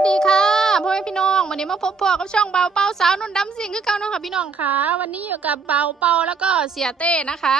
วัสดีค่ะพ่อแม่พี่น้องวันนี้มาพบพ่อกับช่องเบาเปาสาวนนดำสิงคือเก่าเนาะค่ะพี่น้องค่ะ วันนี้อยู่กับเบาเปาแล้วก็เสียเต้นะคะ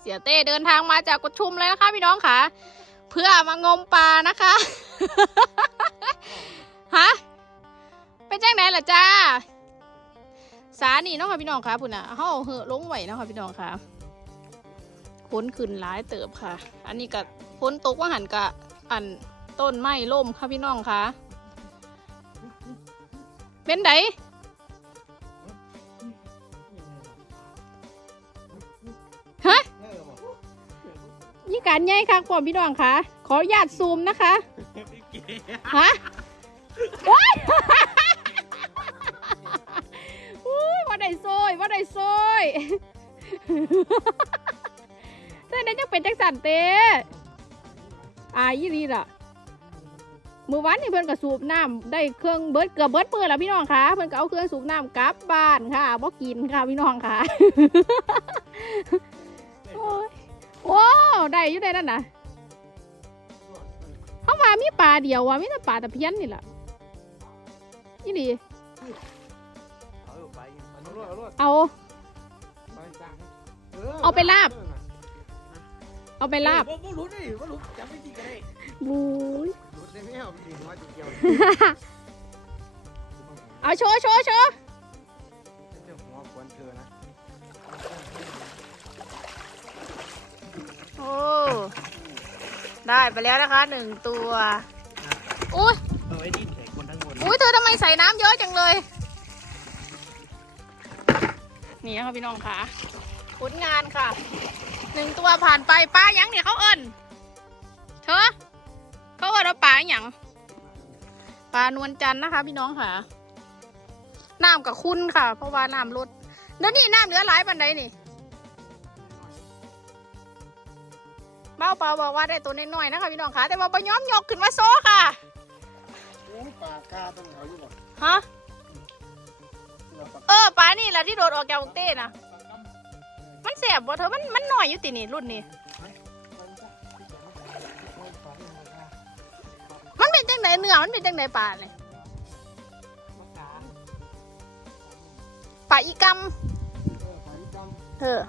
เสียเต้เดินทางมาจากกุดชุมเลยนะคะพี่น้องค่ะ เพื่อมางมปลานะคะฮะเป็นจ้งไหนล่ะจ้า สานี่เนาะค่ะพี่น้องค่ะพุ่นอะเฮาเหอะลงไหวเนาะค่ะพี่น้องค่ะพ้นขึ้นหลายเติบค่ะ อันนี้ก็พ้นตกว่าหันกะอันต้นไม้ล่มค่ะพี่น้องค่ะ เป็นไดฮะยี่การใหญ่ค่ะพ่อพี่น้องค่ะ ขออนุญาตซูมนะคะ ฮะว้ายอุ้ยว่าได้โซยว่าได้โซยเส้นนั้นยังเป็นจังสันเต้อายยี่ดีล่ะ มือวานนี่เพิ่นก็สูบน้ำได้เครื่องเบิดเกือบเบิดมือแล้วพี่น้องค่ะเพิ่นก็เอาเครื่องสูบน้ำกลับบ้านค่ะบ่กินค่ะพี่น้องค่ะโอ้ยโอ้ได้อยู่ได้นั่นน่ะเขาว่ามีปลาเดียวว่ะมีแต่ปลาตะเพียนนี่แหละนี่ดีเอาไปเอารวดเอารวดเอาไปจ้างเอาไปลาบ เอาไปลาบบ่บ่รู้ดิบ่รู้จำไม่ดีกันได้บูยรู้ ได้ไม่เอาดีน้อยจุดเดียวเอาโชว์โชว์โชว์เจ้าหัวควรเธอนะ โอ้ ได้ไปแล้วนะคะหนึ่งตัวอุ้ยเอาไอ้ดินใส่คนทั้งหมดอุ้ยเธอทำไมใส่น้ำเยอะจังเลย นี่ค่ะพี่น้องค่ะผลงานค่ะหนึ่งตัวผ่านไปป้ายังเนี่ยเขาเอิญเธอ เขาเอิญเอาปลาอหย่างปลานวลจันทร์นะคะ พี่น้องค่ะน้ำกับคุณค่ะ เพราะว่าน้ำลดแล้วนี่น้ำเหลือหลายปันใดนี่เบ้าเปล่าบอกว่าได้ตัวน้อยๆนะคะพี่น้องค่ะ แต่ว่าปย้อมยกขึ้นมาโซ่ค่ะโอ้ปลากาต้องเอาอยู่บ่ฮะเออปลานี่แหละที่โดดออกจากวงเต้นะมันเสียบบ่เธอมันมันหน่อยอยู่ตินี่รุ่นนี้ จังไหนเนื้อมันเป็นจังไหนปลาเลยปลาอีกำเออ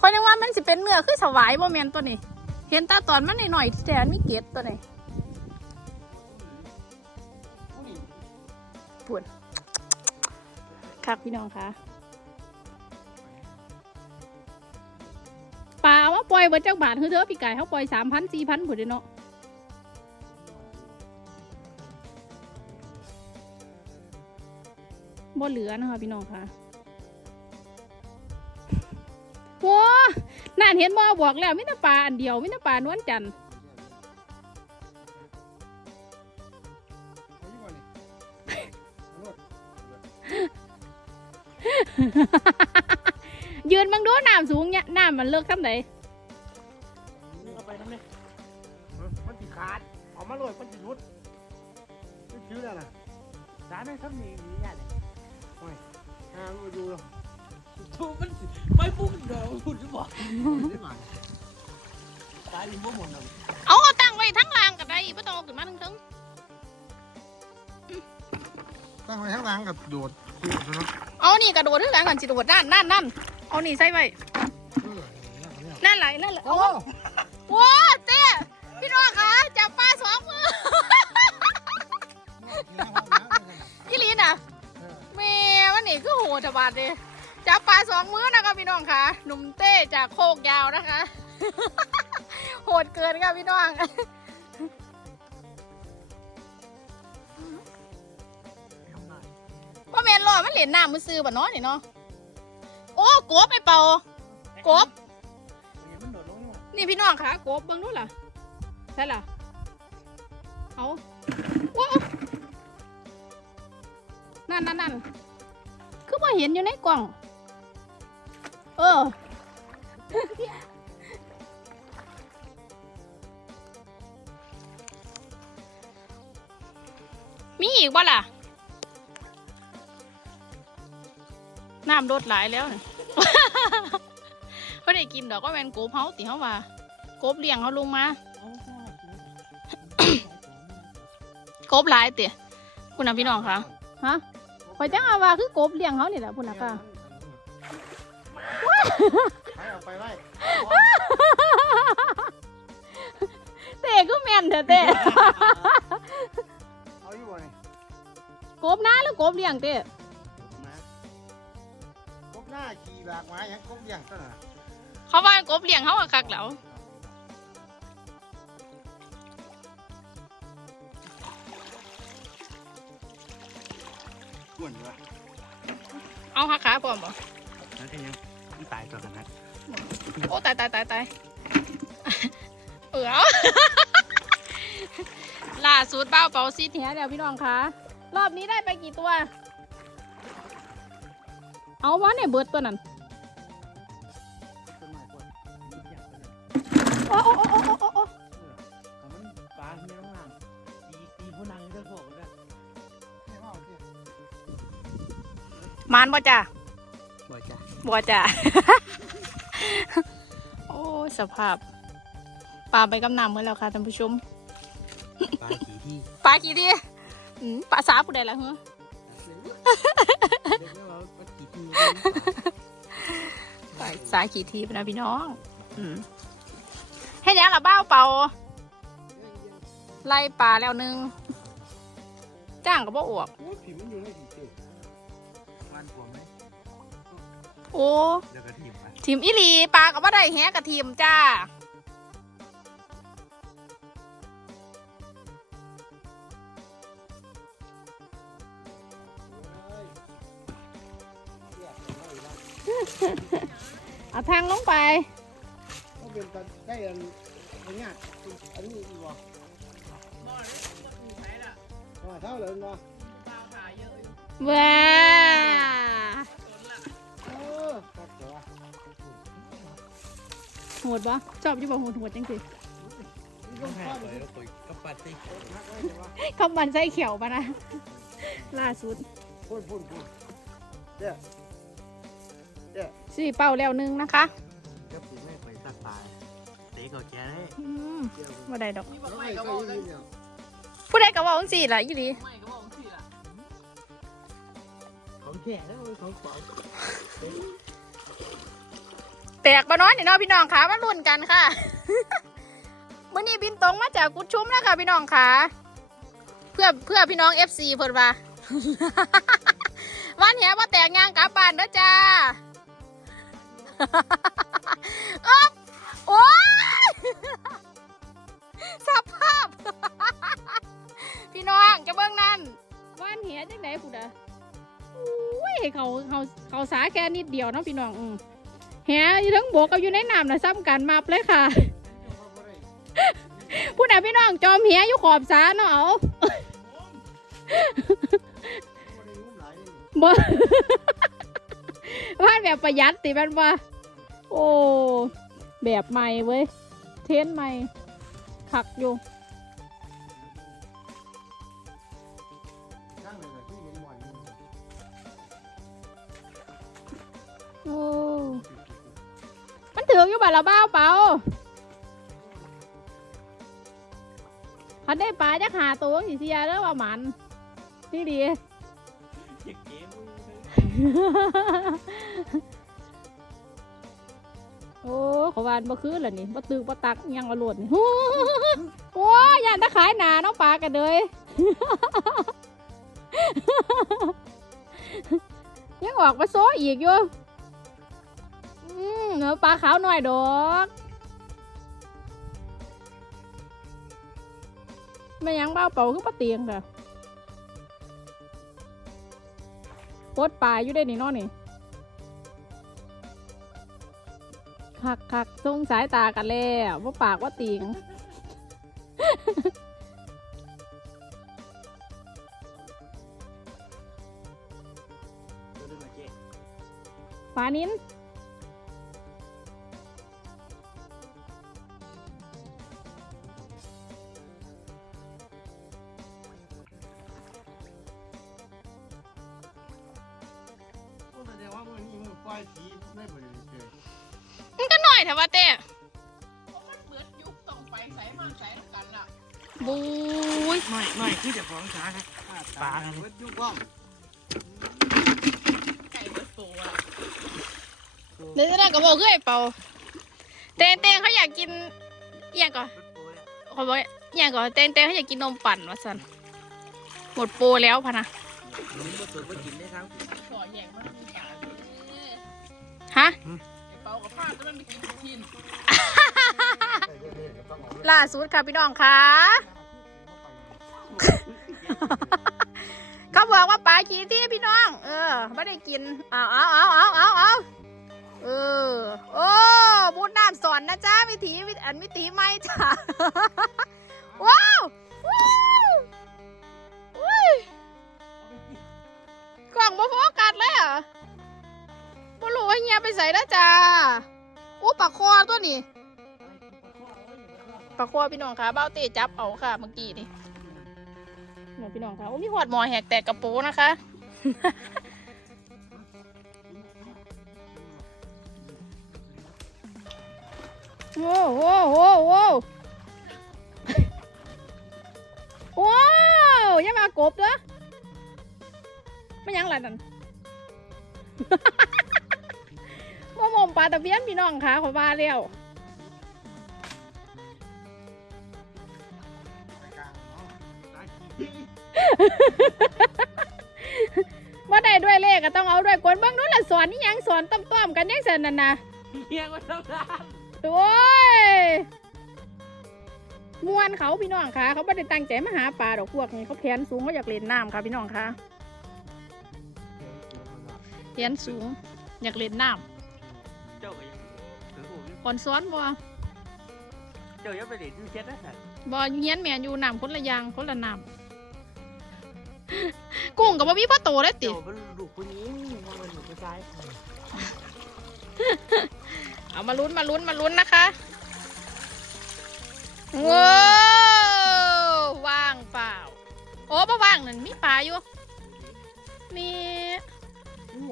คอยนึกว่ามันสิเป็นเนื้อคือสวายบ่แมนตัวนี้ เห็นตาตอนมันหน่อยๆแต่อันมีเกล็ดตัวนี้ปวดครับพี่น้องคะปลาว่าปล่อยเบิดจักบาทคือเธอพี่ไก่เขาปล่อยสามพันสี่พันผุดเนาะ บ่เหลือนะคะพี่น้องค่ะโว้น่านเห็นบ่บอกแล้วมิตรปลาอันเดียวมิตรปลานวลจันทร์ยืนบังดูน้ำสูงเนี่ยน้ำมันเลิกทำไหนเอาไปทำไมมันสิขาดเอามาโรยมันสิรุดไม่ชื้อแล้วนะร้านนั้นเขามีมีอย่าง ไรโอ้ยหามาดูแล้วถูกมันสิไม่พุ่งเดียวคุณจะบอกได้มาตายลิมบ่หมดเลยเอาเอาตั้งไว้ทั้งรางก็ได้ไม่ต้องเอาขึ้นมาทั้งทั้งตั้งไว้ข้างหล่างกับโดดคูดนะเอานี่กระโดดทั้งหลังก่อนสิโดดนั่นนั่นนั่นเอานี่ใส่ไว้เออเนี่ยเนี่ยนั่นไหลนั่นไหลโอ้เอาว้าเต้พี่น้องคะ คือโหดบาดเลยจับปลาสองมือนะคะพี่น้องค่ะหนุ่มเต้จากโคกยาวนะคะ โหดเกินค่ะพี่น้องพ่อแม่นรอมันเหรียญน้ำมือซื้อบ่เนาะนี่เนาะโอ้กบไปเป่ากบนี่พี่น้องค่ะกบเบิ่งดูล่ะใช่ล่ะเอาว้าวนั่นนั่นนั่น ว่าเห็นอยู่ในกล่อง เออมีอีกบ่ล่ะ น้ำลดหลายแล้วนี่เขาได้กินดอกก็แมนโกบเฮาติเฮาว่าโกบเลี้ยงเขาลงมากบหลายเตะคุณนะพี่น้องคะฮะ ข่อยจังเอาว่าคือกบเลี้ยงเขานี่แหละพุ่นนะค่ะไปเอาไปไว้เตะก็แม่นเถอะเตะเอาอยู่บ่นี่กบนะหรือกบเลี้ยงเตะมากบหน้าขี่บากหมาหยังกบเลี้ยงซะน่ะเขาว่ากบเลี้ยงเขาอะคักแล้ว อ้วนด้วยเอาหักขาพร้อมบ่นั่นก็ยังมันตายตัวกันนะโอ้ตายตายตายตายเออล่าสุดเป้าเป่าซีดเหียเดี๋ยวพี่น้องคะรอบนี้ได้ไปกี่ตัว เอาวะเนี่ยเบิดตัวนั้นต้นไม้กวนมีอย่างตัวนั้นโอ้โอ้โอ้โอ้โอ้โอ้ มานบ่จ้าบ่จ้ะบัวจ้ะโอ้ยสภาพปลาไปกำนำเมื่อแล้วค่ะท่านผู้ชมปลาขี่ที่ปลากี่ทีอืมปลาสาผู้ใดล่ะเหรอเด็กแล้วเราปลาขี่ที่ปลาสากี่ทีนะพี่น้องอืมให้ยังละเบ้าเป่าไล่ปลาแล้วหนึงจ้างกับบ่อวก โอ้เดี๋ยวกระถิ่มไปทีมอีหลีปลากับว่าได้แฮะกับทีมจ้า เอาทางลงไปก็เป็นตาได้อันอันเนี้ยอันนี้อีกบ่ว่าเท่าเลยบ่ว้า หดปะชอบอยู่บ่โหดโหดจังสินี่ก็ข้อดีแล้วคุยกับปลาตีนักไว้เดี๋ยวว่าคำมันไส้เขียวปะนะ ล่าสุดพูดพูดพูดเดี๋ยวเดี๋ยวสี่เป้าแล้วหนึงนะคะเดี๋ยวผมไม่ไปตัดปลาเตะก็แกได้อืมเดี๋ยวบ่ได้ดอกแล้วไม่ก็ยืนเนี่ยผู้ใดก็บอกจังสี่ล่ะยี่หลีไม่ก็บอกสิล่ะของแข็งแล้วของขวาง แตกบ่น้อยนี่เนาะพี่น้องคะมาลุ้นกันค่ะมื้อนี้บินตรงมาจากกุดชุมนะคะพี่น้องคะเพื่อเพื่อพี่น้อง FC เพิ่นว่าวันเหียบ่าแตกยางกลับบ้านเด้อจ้าอ๊อบโอ้ยสภาพ พี่น้องจะเบิ่งนั่นว่านเหียจังไดพุดอะอุ้ยเขาเขาเขาสาแค่นิดเดียวเนาะพี่น้องอืม แหอยู่ทั้งบกกับอยู่ในน้ำนะซ้ำกันมาเลยค่ะ ผู้ใดพี่น้องจอมเหียอยู่ขอบสาเนาะเอาบ่ว่านแบบประหยัดติแมันว่าโอ้แบบใหม่เว้ย เทนใหม่ขักอยู่โอ้ งอยู่บ่ละบ้าวเปล่าคันได้ปลาจะหาตัวสิเสียแล้วว่ามันนี่ดีโอ้ขวานบ่คืนล่ะนี่บ่ตึกบ่ตักยังเอาโลดนี่โอ้ยยานตะขายหนาเนาะปลากันเลยยังออกมาโซ่อีกอยู่ มเนื้อปลาขาวหน่อยดอกไม่ยังเบ้าเป่าคือปลาเตียงค่ะปดปลาอยู่ได้นี่นาะนี่คักคักทรงสายตากันแล้วว่าปากว่าติงปลานิ้น บิดยุคต้องไปใส่มาใส่กันล่ะบุยอุ้ยหน่อยหน่อยคือจะฟ้องช้าครับปลาเบิดยุกว่องไก่เบิดตัวอะเดี๋ยวจะได้กระบอกขึ้นไอ้เป่าเตงเตงเขาอยากกินอหย่างก่อนเบิดตัวเนี่ยเขาบอกอหย่างก่อนเตงเตงเขาอยากกินนมปั่นวะสันหมดโปรแล้วพะนะน้องเบิดตัวก็กินได้ทั้งก่อแยกมันมีอย่างฮะไอ้เปากับผ้าจะมันไปกินทิน ล่าสุดค่ะพี่น้องค่ะเขาบอกว่าปลาขี้ที่พี่น้อง เออไม่ได้กินเอาเอาเอาเอาเอาเอาเออโอ้บุญน้ำสอนนะจ้าวิถีวิอันวิถีไม่จ้าว้าวว้าวอุ้ยกล่องบ่โฟกัสเลยเหรอะบ่รู้ว่าเฮียไปใส่แล้วจ้าอู้ปลาคอตัวนี้ ปลาคอพี่น้องค่ะเบ้าเตะจับเอาค่ะเมื่อกี้นี่หนูพี่น้องค่ะโอ้มีหอดหมอแหกแตกกระโปงนะคะโว้โว้โว้โว้ว้าวอย่ามากบเด้อไม่ยังไรนั่นโมมปลาตะเพียนพี่น้องค่ะขอมาเร็ว ว่าได้ด้วยเลขก็ต้องเอาด้วยกวนเบิ้งนู้นละสอนนี่ยังสอนต้อมๆกันยังเสนนั่นนะเฮียก็ต้องทโอ้ยมวนเขาพี่น้องค่ะ เขาไม่ได้ตั้งใจมาหาปลาดอกพวกนี้เขาแผนสูงเขาอยากเล่นน้ำค่ะพี่น้องค่ะแผนสูง อยากเล่นน้ำเจ้าก็ยังเออผมำก่อนซ้อนบ่เจ้ายังไปเด็ดดูเช็ดนะสัตว์บ่อยู่เฮียนแม่นอยู่น้ำคนละอยางคนละน้ำ กุ้งกับบ่มีพ่อโตเลยติเจ้าเป็นลูกคนนี้มันเป็นลูกผู้ชายเอามาลุ้นมาลุ้นมาลุ้นนะคะว้าวว่างเปล่า โอ้บ่ว่างนั่นมีปลาอยู่ มี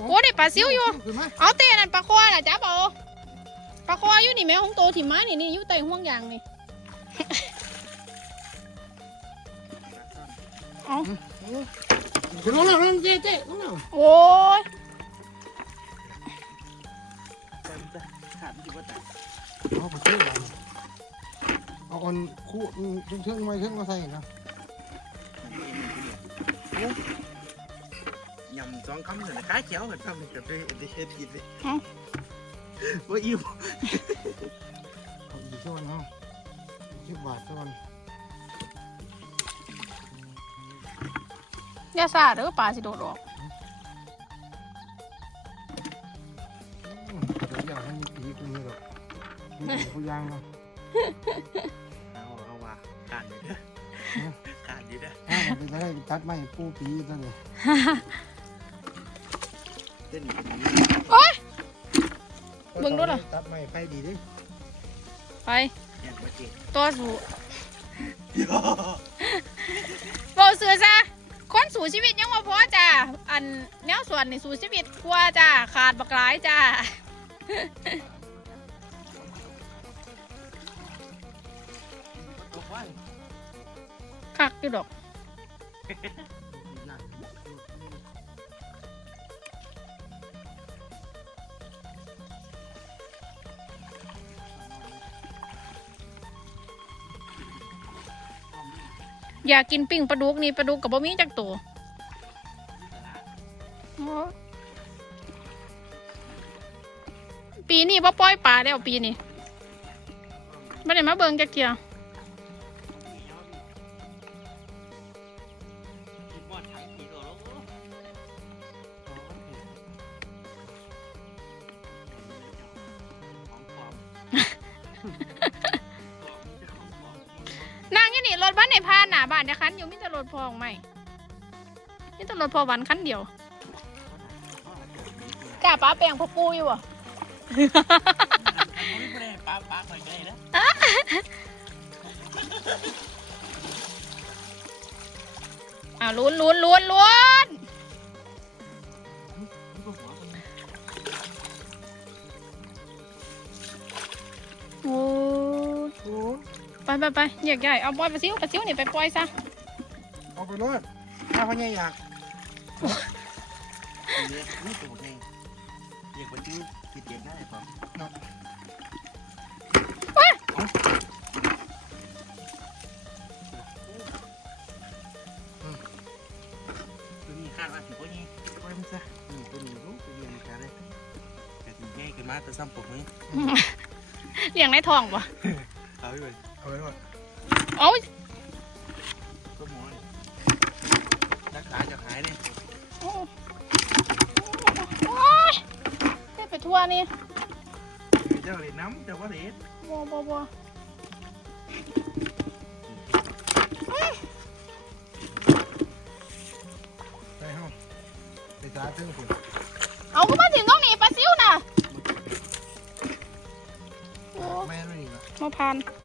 โอ้ได้ปลาซิวอยู่ขึ้นมาเอาเต้นั่นปลาคอน่ะจ้าเปาปลาคออยู่นี่แม่ของโตถิ่มไม้นี่นี่อยู่ใต้ห่วงยางนี่เอาขึ้น ลงแล้วลงเจ๊เจ๊ลงแล้วโอ้ยแต่มันจะขาดอยู่ว่าแต่เอาไปซื้อกันเอาอ่อนคู่เครื่องมาเครื่องมาใส่นะยำสองคำเลยขาเขียวเหมือนทำกับด้วยเด็ดกินเลยว่าอิ่มเอาอีกส่วนเนาะสิบบาทส่วน อย่าซาเด้อปลาสิโดดออกเดี๋ยวอยากให้มีปีกูนี่หรอกมีกูยางเนาะเอาเอาว่าการอยู่เด้อการอยู่เด้อถ้ามันไปได้ตัดไม้ปูปีซะเลยเต้นเบิ่งดูล่ะ ตัดไม้ไปดีดิไปอย่างเมื่อกี้ตัวสูบอกเสือซะคน สู่ชีวิตยังมาพอจ้าอันแนวส่วนนี่สู่ชีวิตกลัวจ้าขาดบักหลายจ้าตัวว่าคักอยู่ดอก อยากกินปิ้งปลาดุกนี่ปลาดุกกับบะหมี่จักตัวปีนี้บ่ปล่อยปลาแล้วปีนี้ไม่ได้มาเบิ่งจักเกียว นางยี่นี่รถบ้านในพานหนาบ้านจะคันอยู่มิแต่รถพองไม่มิแต่รถพอหวันคันเดียวกป้าแปลงพ่อปูอยู่บ่ป้าป้าคอยไงนะอ่าลุ้นลุ้นลุ้นลุ้นโอ้โอ้ ไปไปไปแยกใหญ่เอาปล่อยปลาซิวปลาซิวนี่ไปปล่อยซะเอาไปเลยถ้าพ่อใหญ่อยากเนี่ยนี่ตัวไงอยากไปดูติดเด็กได้ป่ะตัวนี้คาดว่าสิบ่ยังไปมันซะอืมตัวนี้รู้ตัวนี้มันกันเลยแต่ถึงแง่ขึ้นมาแต่ซ้ำปกนี้เลี้ยงในท้องปะเอาไปเลย เอาไปเลยเอ้าก็หมอนรักษาจะหายเลยโอ้โอ้ยได้ไปทั่วนี่เจ้าเลยน้ำเจ้าว่าเด็ดบัวบัวบัวไปห้องไปจ้าถึงคุณเอาก็มาถึงต้องหนีปลาซิวน่ะโอ้แม่ไม่ดีละมาพัน